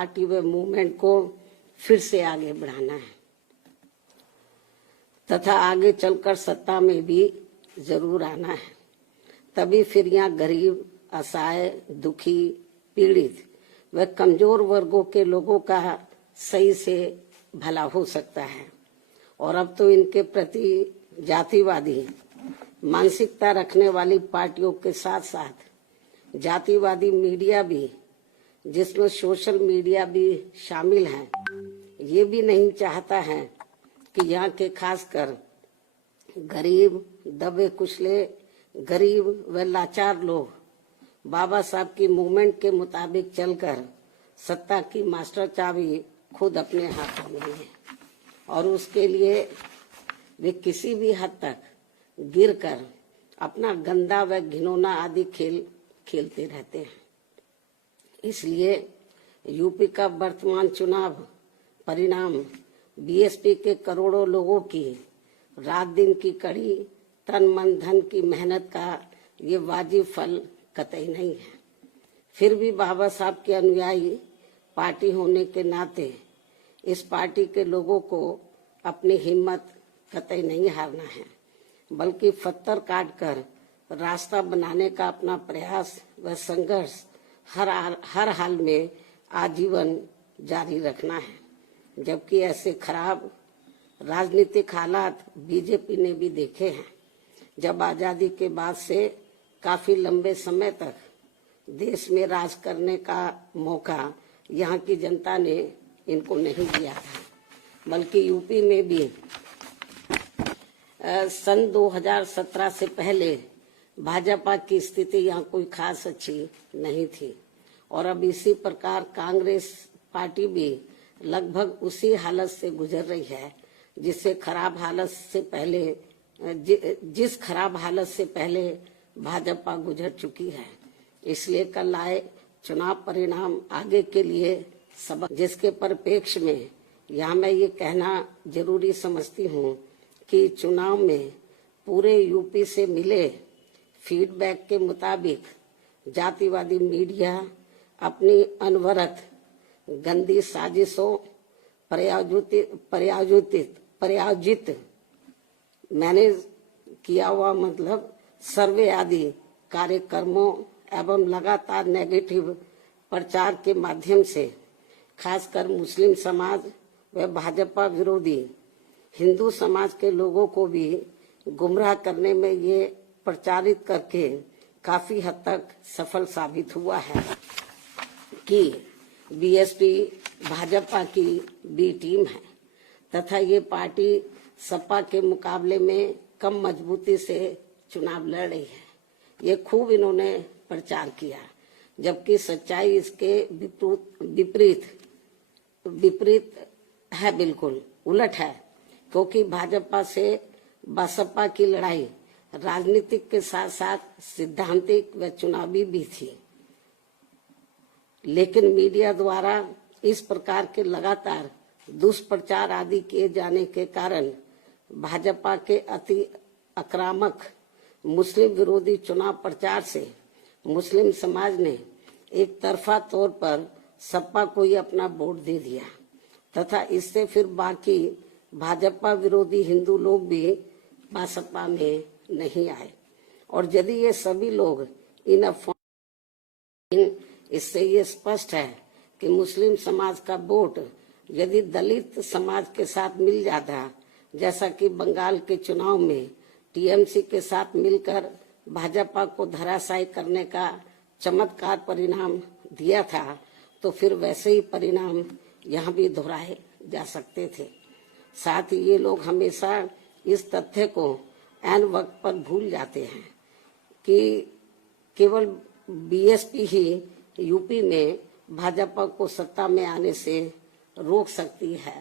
Party व movement को फिर से आगे बढ़ाना है तथा आगे चलकर सत्ता में भी जरूर आना है। तभी फिर यहाँ गरीब, असहाय, दुखी, पीड़ित व कमजोर वर्गों के लोगों का सही से भला हो सकता है। और अब तो इनके प्रति जातिवादी मानसिकता रखने वाली पार्टियों के साथ साथ जातिवादी मीडिया भी, जिसमें सोशल मीडिया भी शामिल है, ये भी नहीं चाहता है कि यहाँ के खासकर गरीब, दबे कुचले, गरीब व लाचार लोग बाबा साहब की मूवमेंट के मुताबिक चलकर सत्ता की मास्टर चाबी खुद अपने हाथों में है और उसके लिए वे किसी भी हद तक गिरकर अपना गंदा व घिनौना आदि खेल खेलते रहते हैं। इसलिए यूपी का वर्तमान चुनाव परिणाम बीएसपी के करोड़ों लोगों की रात दिन की कड़ी तन मन धन की मेहनत का ये वाजिब फल कतई नहीं है। फिर भी बाबा साहब के अनुयायी पार्टी होने के नाते इस पार्टी के लोगों को अपनी हिम्मत कतई नहीं हारना है, बल्कि पत्थर काट कर रास्ता बनाने का अपना प्रयास व संघर्ष हर हाल में आजीवन जारी रखना है। जबकि ऐसे खराब राजनीतिक हालात बीजेपी ने भी देखे हैं, जब आजादी के बाद से काफी लंबे समय तक देश में राज करने का मौका यहाँ की जनता ने इनको नहीं दिया था। बल्कि यूपी में भी सन 2017 से पहले भाजपा की स्थिति यहाँ कोई खास अच्छी नहीं थी और अब इसी प्रकार कांग्रेस पार्टी भी लगभग उसी हालत से गुजर रही है जिस खराब हालत से पहले भाजपा गुजर चुकी है। इसलिए कल आए चुनाव परिणाम आगे के लिए सबक, जिसके परिप्रेक्ष्य में यहाँ मैं ये कहना जरूरी समझती हूँ कि चुनाव में पूरे यूपी से मिले फीडबैक के मुताबिक जातिवादी मीडिया अपनी अनवरत गंदी साजिशों प्रायोजित मैनेज किया हुआ सर्वे आदि कार्यक्रमों एवं लगातार नेगेटिव प्रचार के माध्यम से खासकर मुस्लिम समाज व भाजपा विरोधी हिंदू समाज के लोगों को भी गुमराह करने में ये प्रचारित करके काफी हद तक सफल साबित हुआ है कि बीएसपी भाजपा की बी टीम है तथा ये पार्टी सपा के मुकाबले में कम मजबूती से चुनाव लड़ रही है। ये खूब इन्होंने प्रचार किया, जबकि सच्चाई इसके विपरीत है, बिल्कुल उलट है। क्योंकि भाजपा से बसपा की लड़ाई राजनीतिक के साथ साथ सिद्धांतिक व चुनावी भी थी, लेकिन मीडिया द्वारा इस प्रकार के लगातार दुष्प्रचार आदि किए जाने के कारण भाजपा के अति आक्रामक मुस्लिम विरोधी चुनाव प्रचार से मुस्लिम समाज ने एक तरफा तौर पर सपा को ही अपना वोट दे दिया तथा इससे फिर बाकी भाजपा विरोधी हिंदू लोग भी बसपा में नहीं आए। और यदि ये सभी लोग इससे ये स्पष्ट है कि मुस्लिम समाज का वोट यदि दलित समाज के साथ मिल जाता, जैसा कि बंगाल के चुनाव में टीएमसी के साथ मिलकर भाजपा को धराशायी करने का चमत्कार परिणाम दिया था, तो फिर वैसे ही परिणाम यहाँ भी दोहराए जा सकते थे। साथ ही ये लोग हमेशा इस तथ्य को ऐन वक्त पर भूल जाते हैं कि केवल बीएसपी ही यूपी में भाजपा को सत्ता में आने से रोक सकती है,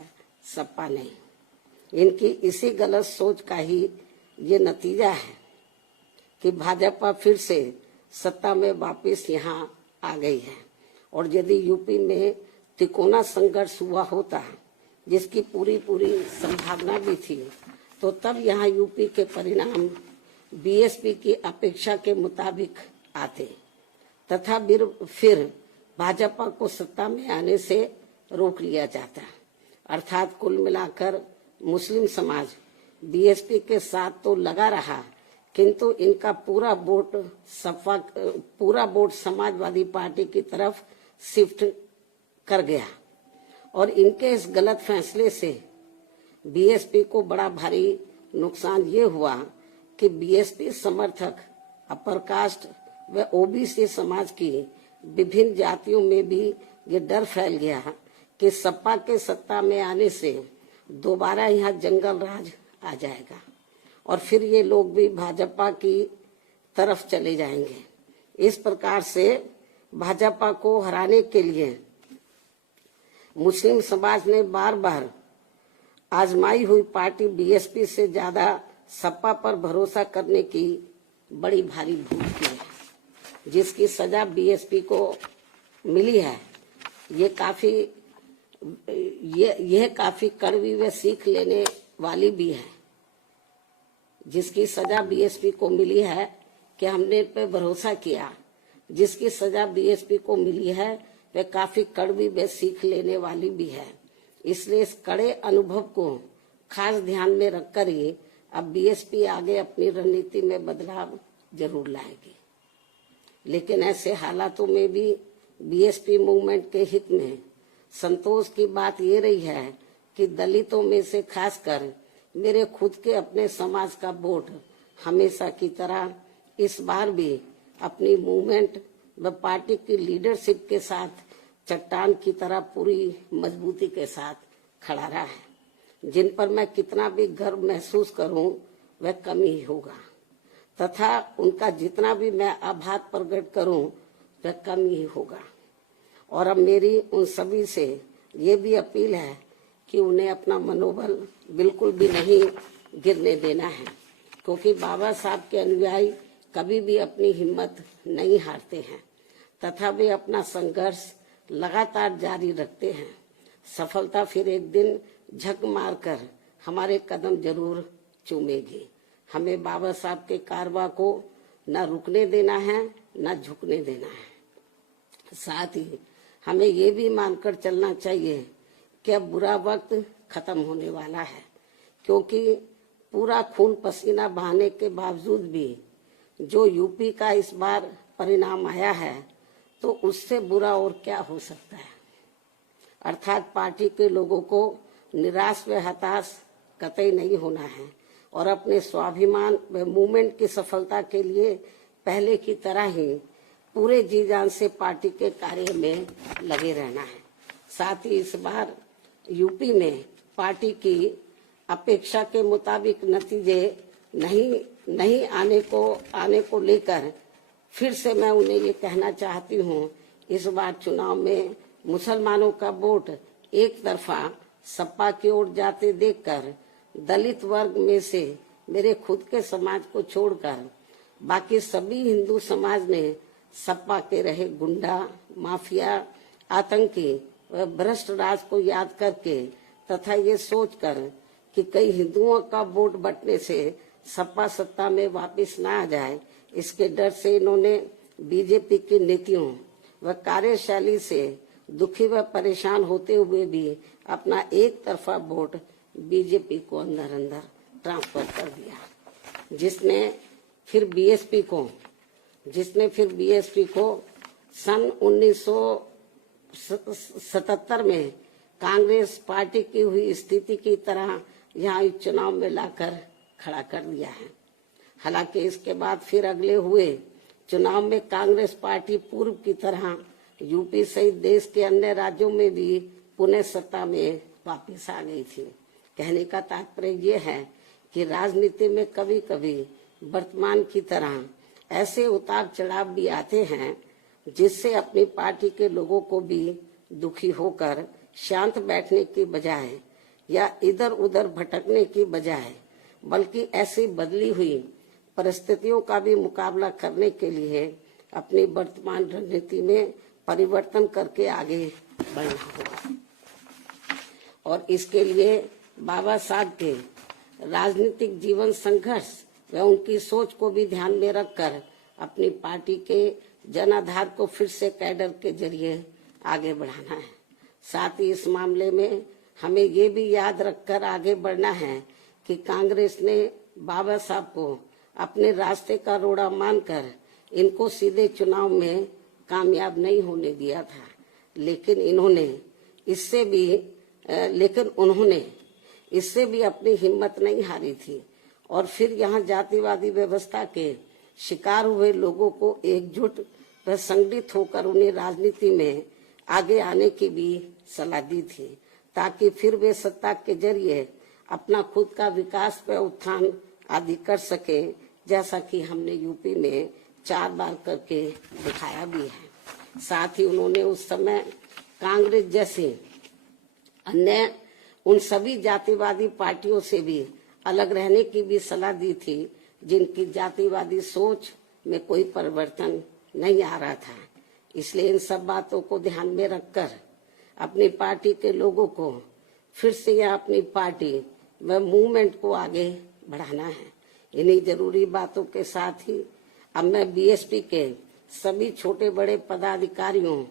सपा नहीं। इनकी इसी गलत सोच का ही ये नतीजा है कि भाजपा फिर से सत्ता में वापस यहाँ आ गई है। और यदि यूपी में तिकोना संघर्ष हुआ होता, जिसकी पूरी संभावना भी थी, तो तब यहाँ यूपी के परिणाम बीएसपी की अपेक्षा के मुताबिक आते तथा फिर भाजपा को सत्ता में आने से रोक लिया जाता। अर्थात कुल मिलाकर मुस्लिम समाज बीएसपी के साथ तो लगा रहा, किंतु इनका पूरा वोट समाजवादी पार्टी की तरफ शिफ्ट कर गया और इनके इस गलत फैसले से बीएसपी को बड़ा भारी नुकसान ये हुआ कि बीएसपी समर्थक अपर कास्ट व ओबीसी समाज की विभिन्न जातियों में भी ये डर फैल गया कि सपा के सत्ता में आने से दोबारा यहाँ जंगल राज आ जाएगा और फिर ये लोग भी भाजपा की तरफ चले जाएंगे। इस प्रकार से भाजपा को हराने के लिए मुस्लिम समाज ने बार बार आजमाई हुई पार्टी बीएसपी से ज्यादा सपा पर भरोसा करने की बड़ी भारी भूल की है, जिसकी सजा बीएसपी को मिली है। यह काफी कड़वी व सीख लेने वाली भी है। जिसकी सजा बीएसपी को मिली है कि हमने पे भरोसा किया, जिसकी सजा बीएसपी को मिली है वह काफी कड़वी व सीख लेने वाली भी है। इसलिए इस कड़े अनुभव को खास ध्यान में रखकर ही अब बीएसपी आगे अपनी रणनीति में बदलाव जरूर लाएगी। लेकिन ऐसे हालातों में भी बीएसपी मूवमेंट के हित में संतोष की बात ये रही है कि दलितों में से खासकर मेरे खुद के अपने समाज का वोट हमेशा की तरह इस बार भी अपनी मूवमेंट व पार्टी की लीडरशिप के साथ चट्टान की तरह पूरी मजबूती के साथ खड़ा रहा है। जिन पर मैं कितना भी गर्व महसूस करूं वह कम ही होगा, तथा उनका जितना भी मैं आभार प्रकट करूं वह कम ही होगा। और अब मेरी उन सभी से ये भी अपील है कि उन्हें अपना मनोबल बिल्कुल भी नहीं गिरने देना है, क्योंकि बाबा साहब के अनुयायी कभी भी अपनी हिम्मत नहीं हारते हैं तथा वे अपना संघर्ष लगातार जारी रखते हैं। सफलता फिर एक दिन झक मारकर हमारे कदम जरूर चूमेगी। हमें बाबा साहब के कारवा को न रुकने देना है न झुकने देना है। साथ ही हमें ये भी मानकर चलना चाहिए कि अब बुरा वक्त खत्म होने वाला है, क्योंकि पूरा खून पसीना बहाने के बावजूद भी जो यूपी का इस बार परिणाम आया है तो उससे बुरा और क्या हो सकता है। अर्थात पार्टी के लोगों को निराश व हताश कतई नहीं होना है और अपने स्वाभिमान व मूवमेंट की सफलता के लिए पहले की तरह ही पूरे जी जान से पार्टी के कार्य में लगे रहना है। साथ ही इस बार यूपी में पार्टी की अपेक्षा के मुताबिक नतीजे नहीं आने को लेकर फिर से मैं उन्हें ये कहना चाहती हूँ, इस बार चुनाव में मुसलमानों का वोट एक तरफा सपा की ओर जाते देखकर दलित वर्ग में से मेरे खुद के समाज को छोड़कर बाकी सभी हिंदू समाज ने सपा के रहे गुंडा, माफिया, आतंकी व भ्रष्ट राज को याद करके तथा ये सोचकर कि कई हिंदुओं का वोट बंटने से सपा सत्ता में वापस न आ जाए, इसके डर से इन्होंने बीजेपी की नीतियों व कार्यशैली से दुखी व परेशान होते हुए भी अपना एक तरफा वोट बीजेपी को अंदर ट्रांसफर कर दिया, जिसने फिर बीएसपी को सन 1977 में कांग्रेस पार्टी की हुई स्थिति की तरह यहाँ इस चुनाव में लाकर खड़ा कर दिया है। हालांकि इसके बाद फिर अगले हुए चुनाव में कांग्रेस पार्टी पूर्व की तरह यूपी सहित देश के अन्य राज्यों में भी पुनः सत्ता में वापस आ गई थी। कहने का तात्पर्य ये है कि राजनीति में कभी कभी वर्तमान की तरह ऐसे उतार चढ़ाव भी आते हैं जिससे अपनी पार्टी के लोगों को भी दुखी होकर शांत बैठने की बजाय या इधर उधर भटकने की बजाय बल्कि ऐसी बदली हुई परिस्थितियों का भी मुकाबला करने के लिए अपनी वर्तमान रणनीति में परिवर्तन करके आगे बढ़ना होगा। और इसके लिए बाबा साहब के राजनीतिक जीवन संघर्ष व उनकी सोच को भी ध्यान में रखकर अपनी पार्टी के जनाधार को फिर से कैडर के जरिए आगे बढ़ाना है। साथ ही इस मामले में हमें ये भी याद रखकर आगे बढ़ना है कि कांग्रेस ने बाबा साहब को अपने रास्ते का रोड़ा मानकर इनको सीधे चुनाव में कामयाब नहीं होने दिया था, लेकिन उन्होंने इससे भी अपनी हिम्मत नहीं हारी थी और फिर यहाँ जातिवादी व्यवस्था के शिकार हुए लोगों को एकजुट व संगठित होकर उन्हें राजनीति में आगे आने की भी सलाह दी थी, ताकि फिर वे सत्ता के जरिए अपना खुद का विकास व उत्थान आदि कर सके, जैसा कि हमने यूपी में 4 बार करके दिखाया भी है। साथ ही उन्होंने उस समय कांग्रेस जैसे अन्य उन सभी जातिवादी पार्टियों से भी अलग रहने की भी सलाह दी थी, जिनकी जातिवादी सोच में कोई परिवर्तन नहीं आ रहा था। इसलिए इन सब बातों को ध्यान में रखकर अपनी पार्टी के लोगों को फिर से या अपनी पार्टी व मूवमेंट को आगे बढ़ाना है। इन्हीं जरूरी बातों के साथ ही अब मैं बीएसपी के सभी छोटे बड़े पदाधिकारियों,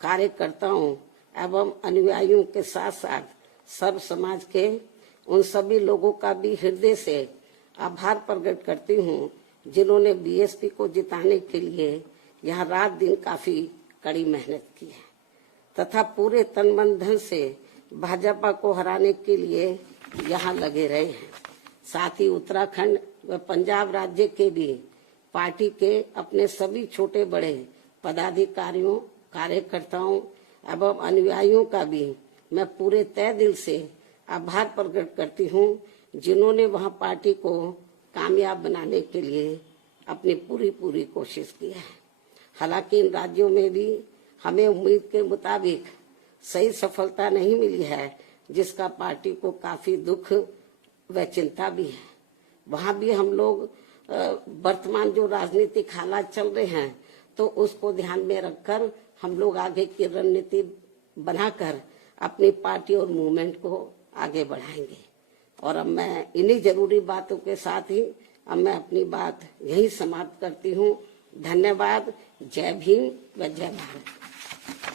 कार्यकर्ताओं एवं अनुयायियों के साथ साथ सर्व समाज के उन सभी लोगों का भी हृदय से आभार प्रकट करती हूँ, जिन्होंने बीएसपी को जिताने के लिए यहाँ रात दिन काफी कड़ी मेहनत की है तथा पूरे तन मन धन से भाजपा को हराने के लिए यहाँ लगे रहे हैं। साथ ही उत्तराखंड व पंजाब राज्य के भी पार्टी के अपने सभी छोटे बड़े पदाधिकारियों, कार्यकर्ताओं एवं अनुयायियों का भी मैं पूरे तय दिल से आभार प्रकट करती हूँ, जिन्होंने वहाँ पार्टी को कामयाब बनाने के लिए अपनी पूरी कोशिश की है। हालांकि इन राज्यों में भी हमें उम्मीद के मुताबिक सही सफलता नहीं मिली है, जिसका पार्टी को काफी दुख व चिंता भी है। वहाँ भी हम लोग वर्तमान जो राजनीतिक हालात चल रहे हैं, तो उसको ध्यान में रखकर हम लोग आगे की रणनीति बनाकर अपनी पार्टी और मूवमेंट को आगे बढ़ाएंगे। और अब मैं इन्हीं जरूरी बातों के साथ ही अब मैं अपनी बात यही समाप्त करती हूँ। धन्यवाद। जय भीम व जय भारत।